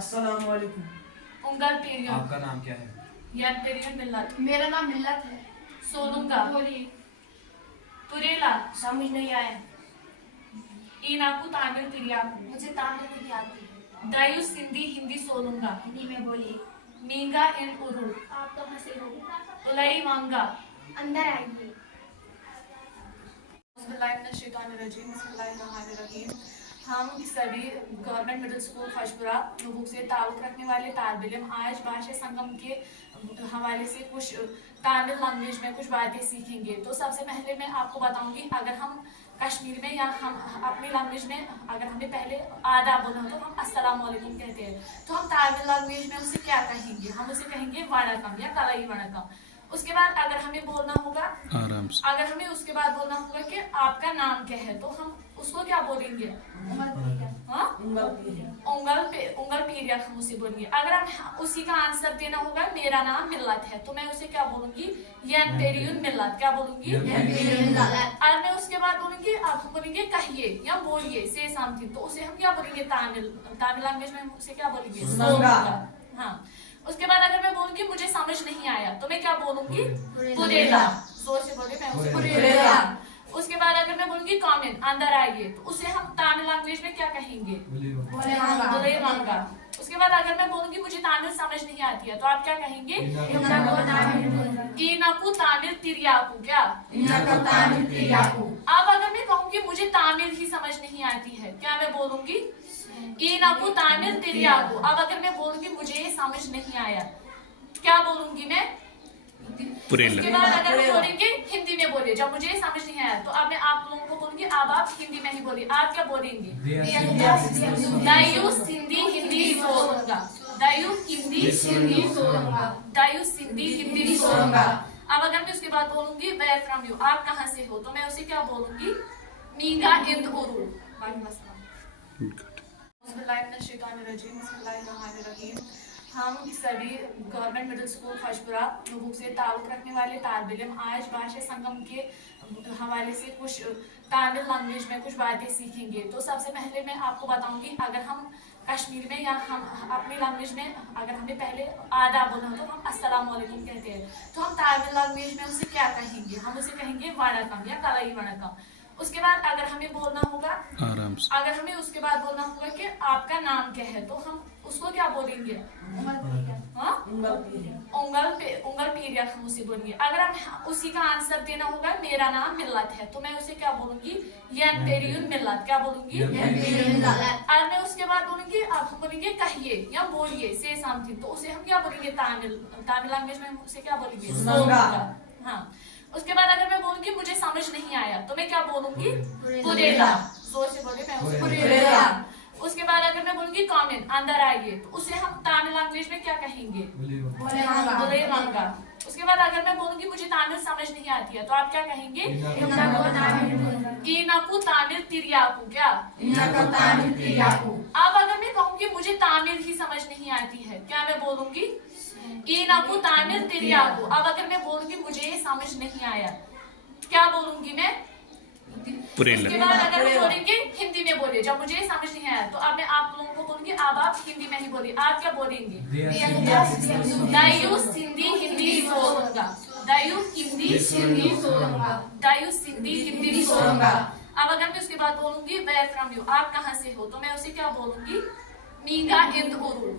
अस्सलाम वालेकुम। उंगल पेरियन। आपका नाम क्या है? या पेरियन मिल्लत। मेरा नाम मिल्लत है। सोलुंगा। बोलिए। तुरेला। समझ नहीं आया। ईनाकू तामिल तिरियाकू। मुझे तामिल नहीं आती है। दायु सिंधी हिंदी सोलुंगा। हिंदी में बोलिए। मींगा इन उरु। आप तो हंसे हो। उलई मांगा। अंदर आइए। हम सभी गवर्नमेंट मिडिल स्कूल खशपुरा नुबुक से ताल्लुक़ रखने वाले तालिब इल्म आज भाषा संगम के हवाले से कुछ तामिल लैंग्वेज में कुछ बातें सीखेंगे। तो सबसे पहले मैं आपको बताऊंगी, अगर हम कश्मीर में या हम अपनी लैंग्वेज में अगर हमें पहले आदाब बोलना हो तो हम अस्सलाम वालेकुम कहते हैं। तो हम तामिल लैंग्वेज में उसे क्या कहेंगे? हम उसे कहेंगे वणकम या कलाई वणकम। उसके बाद अगर हमें बोलना होगा आराम से, अगर हमें उसके बाद बोलना होगा कि आपका नाम क्या है, तो हम उसको क्या बोलेंगे? हाँ, उंगल पीरिया हम उसे बोलेंगे। अगर हम उसी का आंसर देना होगा मेरा नाम मिल्लत है, तो मैं उसे क्या बोलूंगी? यन पेरियन मिल्लत। क्या बोलूंगी? और मैं उसके बाद बोलूंगी, अब हम बोलेंगे कहिए या बोलिए, से समथिंग, तो उसे हम क्या बोलेंगे? तामिल लैंग्वेज में हम उसे क्या बोलेंगे? हाँ। उसके बाद अगर मैं बोलूंगी मुझे समझ नहीं आया, तो मैं क्या बोलूंगी? पुरेला। जोर से बोले, मैं उसे पुरेला। उसके बाद अगर मैं बोलूंगी कमेंट, अंदर आइए, तो उसे हम तामिल लैंग्वेज में क्या कहेंगे? बोले मांगा। उसके बाद अगर मैं बोलूंगी मुझे तामिल समझ नहीं आती है, तो आप क्या कहेंगे? इनाकू तामिल तिरियाकू। क्या? अब अगर मैं कहूंगी मुझे तामिल ही समझ नहीं आती है, क्या मैं बोलूंगी? इनाकू तामिल तिरियाकू। अब अगर मैं बोलूंगी मुझे ये समझ नहीं आया, क्या बोलूंगी मैं? उसके बाद अगर हम बोलेंगे हिंदी में बोलिए, जब मुझे समझ नहीं आया, तो अब मैं आप लोगों को बोलूंगी अब आप हिंदी में ही बोलिए। आप क्या बोलेंगे? दायु सिंधी हिंदी सोलूंगा। दायु हिंदी सिंधी सोलूंगा। दायु सिंधी हिंदी सोलूंगा। अब अगर मैं उसके बाद बोलूंगी वेयर फ्रॉम यू, आप कहाँ से हो, तो मैं उसे क्या बोलूंगी? मींगा इन उरु। हम सभी गवर्नमेंट मिडिल स्कूल खशपुरा नुबुक से ताल्लुक़ रखने वाले तालिब इल्म आज भाषा संगम के हवाले से कुछ तामिल लैंग्वेज में कुछ बातें सीखेंगे। तो सबसे पहले मैं आपको बताऊंगी, अगर हम कश्मीर में या हम अपनी लैंग्वेज में अगर हमें पहले आदाब बोलना हो तो हम अस्सलाम वालेकुम कहते हैं। तो हम तामिल लैंग्वेज में उसे क्या कहेंगे? हम उसे कहेंगे वणकम या कलाई वणकम। उसके बाद अगर हमें बोलना होगा आराम से, अगर हमें उसके बाद बोलना होगा कि आपका नाम क्या है, तो हम उसको क्या बोलेंगे? उंगल पीरिया हम उसे बोलेंगे। अगर हम उसी का आंसर देना होगा मेरा नाम मिल्लत है, तो मैं उसे क्या बोलूंगी? यन पेरियन मिल्लत। क्या बोलूंगी? और मैं उसके बाद बोलूंगी अब हम बोलेंगे कहिए या बोलिए, से समथिंग, तो उसे हम क्या बोलेंगे? तामिल लैंग्वेज में हम उसे क्या बोलेंगे? हाँ। उसके बाद अगर मैं बोलूंगी मुझे समझ नहीं आया, तो मैं क्या बोलूंगी? पुरेला। जोर से बोले, मैं उसे पुरेला। उसके बाद अगर मैं बोलूंगी कमेंट, अंदर आइए, तो उसे हम तामिल लैंग्वेज में क्या कहेंगे? बोले मांगा। उसके बाद अगर मैं बोलूंगी मुझे तामिल समझ नहीं आती है, तो आप क्या कहेंगे? इनाकू तामिल तिरियाकू। क्या? अब अगर मैं कहूंगी मुझे तामिल ही समझ नहीं आती है, क्या मैं बोलूंगी? इनाकू तामिल तिरियाकू। अब अगर मैं बोलूंगी मुझे ये समझ नहीं आया, क्या बोलूंगी मैं? उसके बाद अगर हम बोलेंगे हिंदी में बोलिए, जब मुझे समझ नहीं आया, तो अब मैं आप लोगों को बोलूंगी अब आप हिंदी में ही बोलिए। आप क्या बोलेंगे? दायु सिंधी हिंदी सोलूंगा। दायु हिंदी सिंधी सोलूंगा। दायु सिंधी हिंदी सोलूंगा। अब अगर मैं उसके बाद बोलूंगी वेयर फ्रॉम यू, आप कहाँ से हो, तो मैं उसे क्या बोलूंगी? मींगा इन उरु।